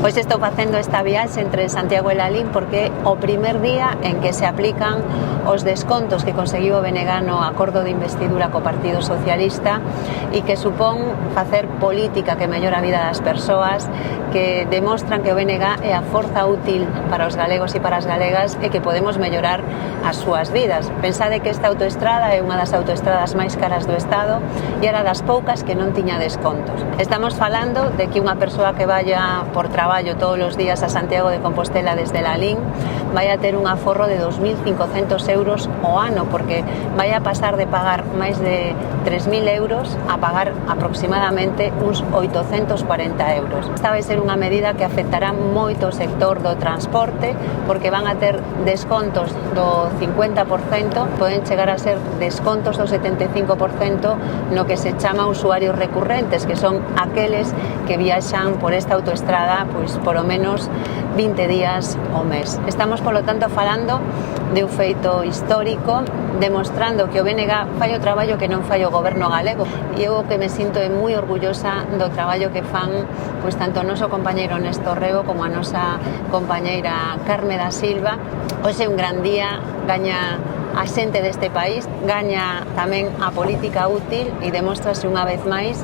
Pois estou facendo esta viaxe entre Santiago e Lalín porque o primer día en que se aplican os descontos que conseguiu o BNG no acordo de investidura co Partido Socialista e que supón facer política que mellora a vida das persoas, que demostran que o BNG é a forza útil para os galegos e para as galegas e que podemos mellorar as súas vidas. Pensade que esta autoestrada é unha das autoestradas máis caras do Estado e era das poucas que non tiña descontos. Estamos falando de que unha persoa que vaya por traballo todos os días a Santiago de Compostela desde Lalín vai a ter un aforro de 2.500 euros ao ano, porque vai a pasar de pagar máis de 3.000 euros a pagar aproximadamente uns 840 euros. Esta vai ser unha medida que afectará moito o sector do transporte, porque van a ter descontos do 50%, poden chegar a ser descontos do 75% no que se chama usuarios recurrentes, que son aqueles que viaxan por esta autoestrada pois polo menos 20 días ao mes. Estamos, polo tanto, falando de un feito histórico, demostrando que o BNG fai o traballo que non fai o goberno galego. E eu o que me sinto é moi orgullosa do traballo que fan pois tanto o noso compañeiro Néstor Rego como a nosa compañeira Carme da Silva. Hoxe é un gran día, gaña a xente deste país, gaña tamén a política útil e demostrase unha vez máis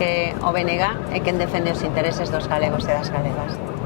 que o BNG é quen defende os intereses dos galegos e das galegas.